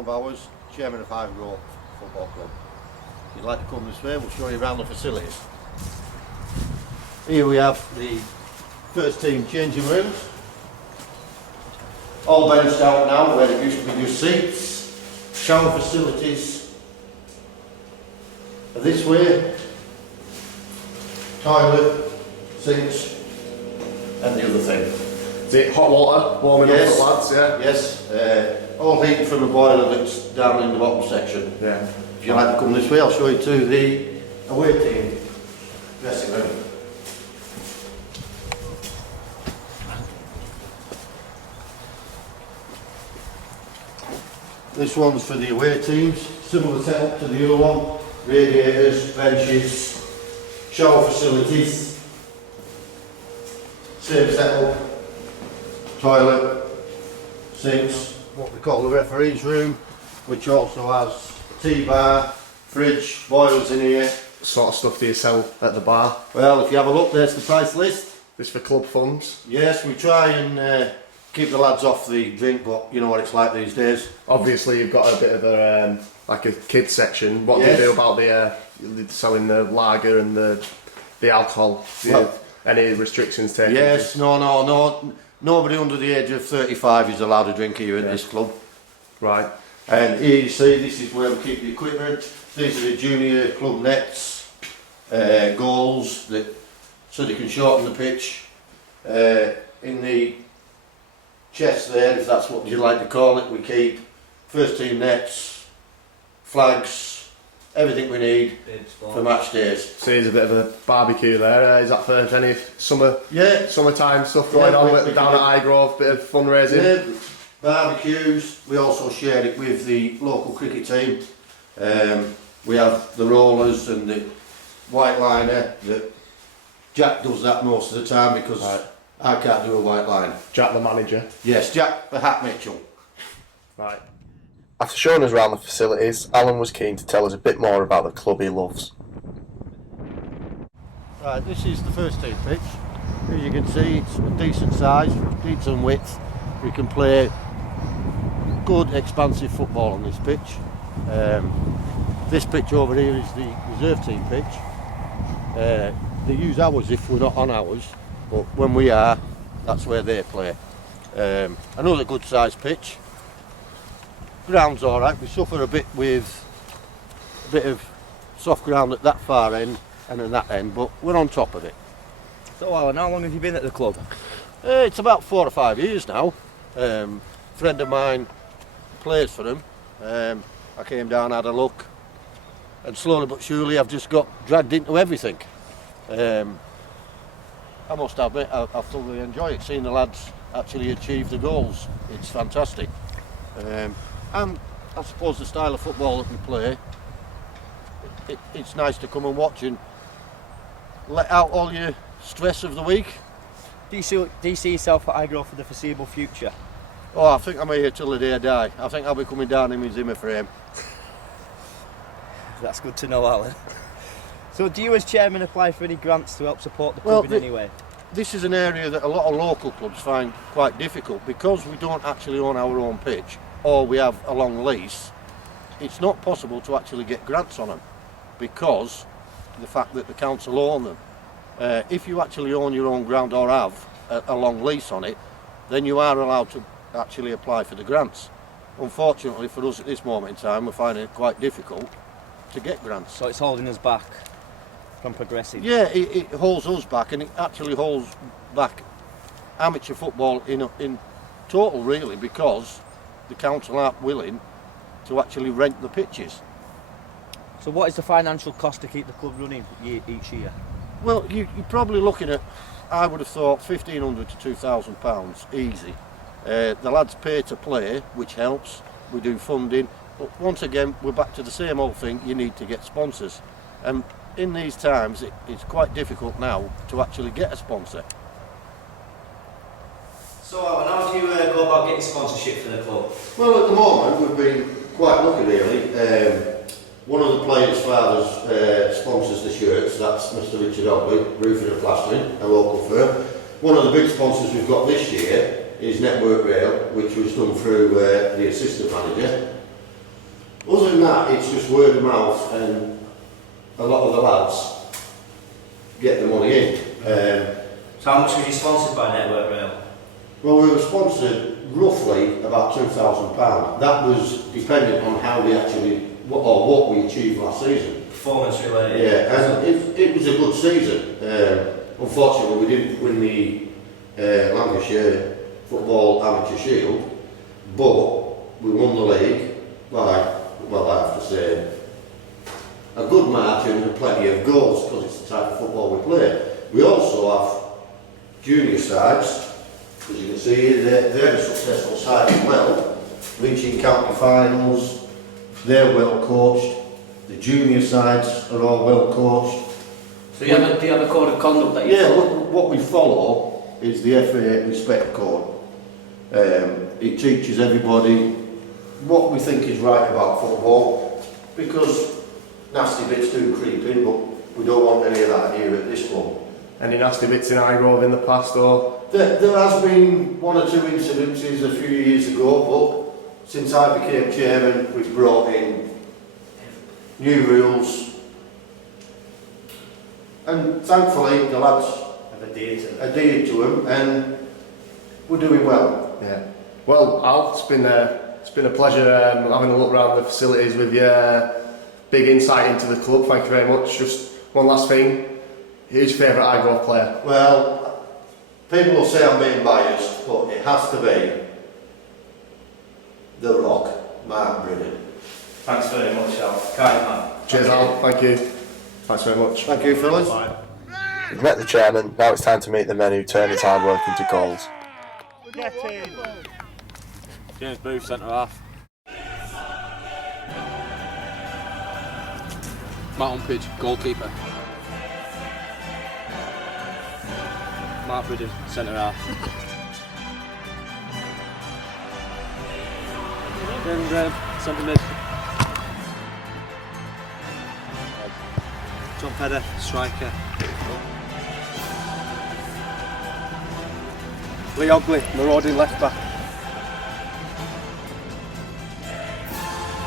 of ours, chairman of Highgrove Football Club. If you'd like to come this way, we'll show you around the facilities. Here we have the first team changing rooms. All benched out now where it used to be just seats. Shower facilities are this way. Toilet, sinks, and the other thing. Is it hot water, warming up for lads, yeah? Yes, all heating from the boiler that's down in the bottom section. Yeah. If you like to come this way, I'll show you to the away team dressing room. This one's for the away teams, similar setup to the other one. Radiators, benches, shower facilities, same setup, toilet, sinks, what we call the referee's room, which also has a tea bar, fridge, boilers in here. Sort of stuff do you sell at the bar? Well, if you have a look, there's the price list. This for club funds? Yes, we try and keep the lads off the drink, but you know what it's like these days. Obviously you've got a bit of a like a kids section. What do you do about the selling the lager and the alcohol? Any restrictions taken? Yes, no. Nobody under the age of 35 is allowed to drink here at this club. Right. And here you see, this is where we keep the equipment. These are the junior club nets, goals, so they can shorten the pitch. In the chest there, if that's what you like to call it, we keep first team nets, flags, everything we need for match days. So there's a bit of a barbecue there. Is that for any summertime stuff going on down at Highgrove? Bit of fundraising. Yeah, barbecues. We also share it with the local cricket team. We have the rollers and the white liner. Jack does that most of the time because I can't do a white line. Jack the manager? Yes, Jack the Hat Mitchell. Right. After showing us around the facilities, Alan was keen to tell us a bit more about the club he loves. Right, this is the first team pitch. As you can see, it's a decent size, decent width. We can play good, expansive football on this pitch. This pitch over here is the reserve team pitch. They use ours if we're not on ours, but when we are, that's where they play. Another good sized pitch. Ground's alright, we suffer a bit with a bit of soft ground at that far end and at that end, but we're on top of it. So Alan, how long have you been at the club? It's about 4 or 5 years now. Friend of mine plays for them. I came down, had a look, and slowly but surely I've just got dragged into everything. I must admit, I thoroughly enjoy it, seeing the lads actually achieve the goals. It's fantastic. And I suppose the style of football that we play, it's nice to come and watch and let out all your stress of the week. Do you see yourself at Highgrove for the foreseeable future? Oh, I think I'm here till the day I die. I think I'll be coming down in my Zimmer frame. That's good to know, Alan. So do you as chairman apply for any grants to help support the club in any way? This is an area that a lot of local clubs find quite difficult because we don't actually own our own pitch or we have a long lease. It's not possible to actually get grants on them because of the fact that the council own them. If you actually own your own ground or have a long lease on it, then you are allowed to actually apply for the grants. Unfortunately for us at this moment in time, we're finding it quite difficult to get grants. So it's holding us back from progressing? Yeah, it holds us back, and it actually holds back amateur football in total really, because the council aren't willing to actually rent the pitches. So what is the financial cost to keep the club running each year? Well, you're probably looking at, I would have thought, £1,500 to £2,000 easy. The lads pay to play, which helps. We do funding, but once again we're back to the same old thing. You need to get sponsors, and in these times it's quite difficult now to actually get a sponsor. So Alan, how do you go about getting sponsorship for the club? Well, at the moment we've been quite lucky really. One of the players' fathers sponsors the shirts. That's Mr. Richard Ogley, Roofing and Plastering, a local firm. One of the big sponsors we've got this year is Network Rail, which was done through the assistant manager. Other than that, it's just word of mouth, and a lot of the lads get the money in. So how much was you sponsored by Network Rail? Well, we were sponsored roughly about £2,000. That was dependent on how we actually, or what we achieved last season. Performance related? Yeah, and it was a good season. Unfortunately, we didn't win the Lancashire Football Amateur Shield, but we won the league by, well, I have to say, a good margin and plenty of goals, because it's the type of football we play. We also have junior sides. As you can see, they're a successful side as well, reaching county finals. They're well coached. The junior sides are all well coached. So do you have a code of conduct that you follow? What we follow is the FA Respect Code. It teaches everybody what we think is right about football, because nasty bits do creep in, but we don't want any of that here at this club. Any nasty bits in Highgrove in the past, or? There has been one or two incidences a few years ago, but since I became chairman, we've brought in new rules, and thankfully the lads Have adhered to them, and we're doing well. Yeah. Well, Al, it's been a pleasure having a look around the facilities with you. Big insight into the club. Thank you very much. Just one last thing. Who's your favourite Highgrove player? Well, people will say I'm being biased, but it has to be The Rock, Mark Brennan. Thanks very much, Al. Kind man. Cheers, Al. Thank you. Thanks very much. Thank you, fellas. We've met the chairman. Now it's time to meet the men who turn his hard work into goals. James Booth, centre half. Matt on pitch, goalkeeper. Mark Bridden, centre half. Then Graham, centre mid. John Pedder, striker. Lee Ogley, marauding left back.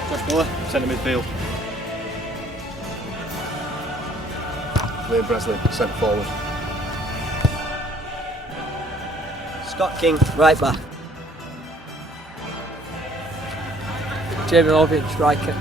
Josh Muller, centre midfield. Liam Breslin, centre forward. Scott King, right back. Jamie Orvin, striker.